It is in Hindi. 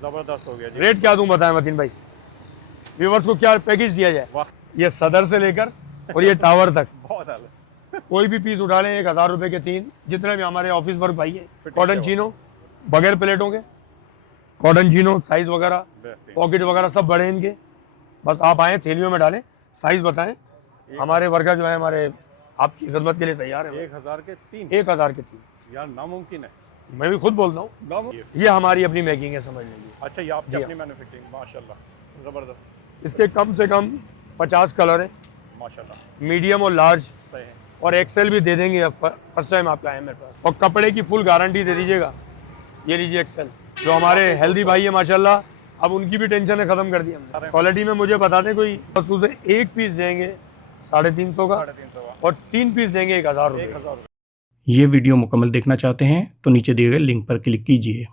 जबरदस्त हो गया जी। रेट क्या दूं बताएं मतीन भाई, व्यूवर्स को क्या पैकेज दिया जाए। ये सदर से लेकर और ये टावर तक बहुत हाल कोई भी पीस उठा लें 1000 रुपए के 3, जितने भी हमारे ऑफिस वर्क भाई है। कॉटन चीनो बगैर प्लेटों के, कॉटन चीनो साइज वगैरह पॉकेट वगैरह सब बड़े इनके। बस आप आए थैलियों में डालें, साइज बताएं, हमारे वर्कर जो है हमारे आपकी खिदमत के लिए तैयार है। 1000 के 3, 1000 के 3 यार नामुमकिन है। मैं भी खुद बोलता हूँ, ये हमारी अपनी मेकिंग है, समझ लीजिए। अच्छा, ये आपकी अपनी मैन्युफैक्चरिंग, माशाल्लाह जबरदस्त। इसके कम से कम 50 कलर हैं, माशाल्लाह मीडियम और लार्ज सही है। और एक्सेल भी दे देंगे। फर्स्ट टाइम आपका है मेरे पास। और कपड़े की फुल गारंटी दे दीजिएगा। ये लीजिए एक्सेल, जो हमारे हेल्दी भाई है माशाल्लाह, अब उनकी भी टेंशन है खत्म कर दी हमने। क्वालिटी में मुझे बता दें कोई, बस उसे एक पीस देंगे 350 का, और 3 पीस देंगे 1000 रुपये। ये वीडियो मुकम्मल देखना चाहते हैं तो नीचे दिए गए लिंक पर क्लिक कीजिए।